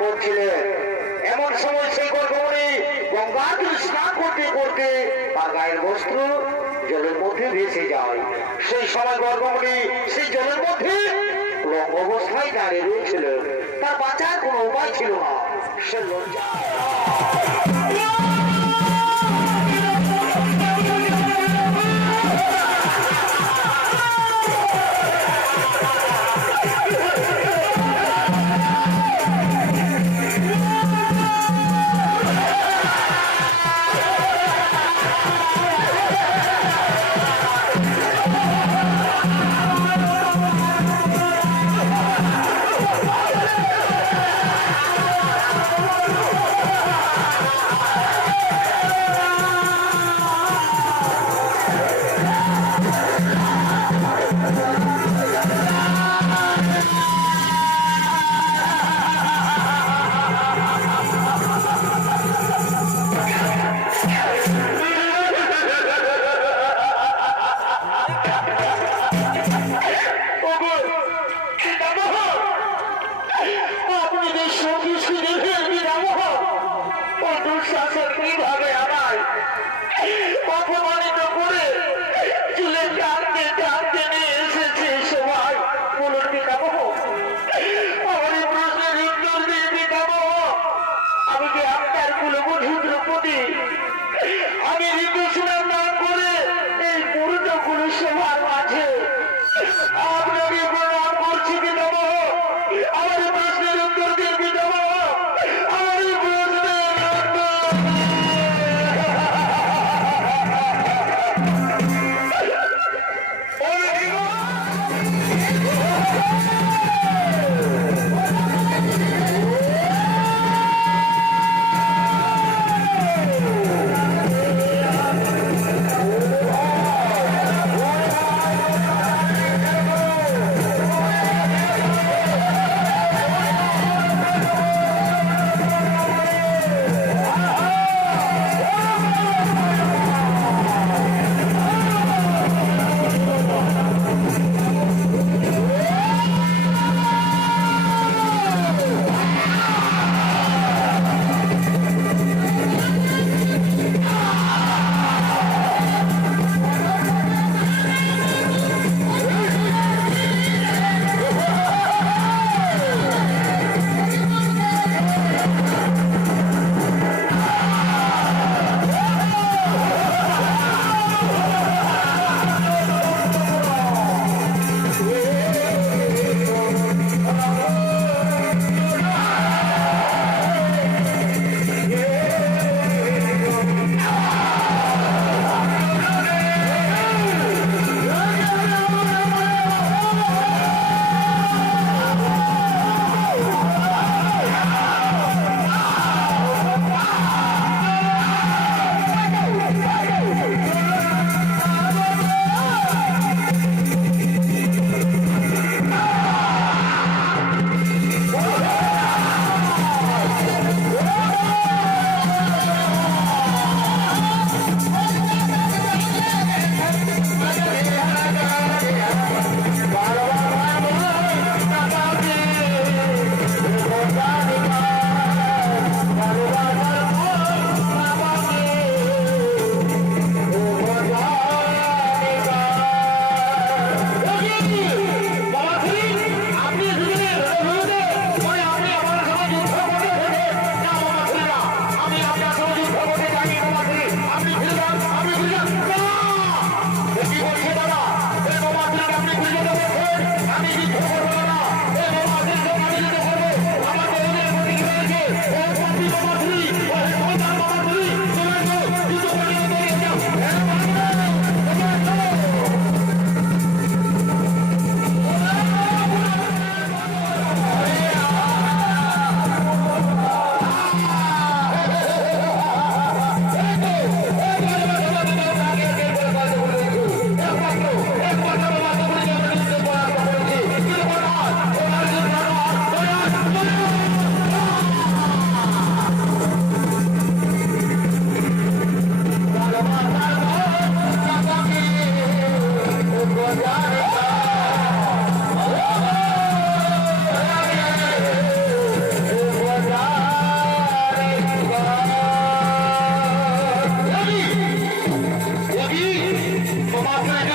করছিলেন এমন সময় সেই গর্ভমণি গঙ্গাকে স্নান করতে করতে তার গায়ের বস্ত্র জলের মধ্যে ভেসে যায়। সেই সময় গর্ভমণি সেই জলের মধ্যে অবস্থায় দাঁড়িয়ে রয়েছিল। তার বাঁচার কোনো উপায় ছিল না। সে লজ্জা আমি ঋতু শুনে Thank you.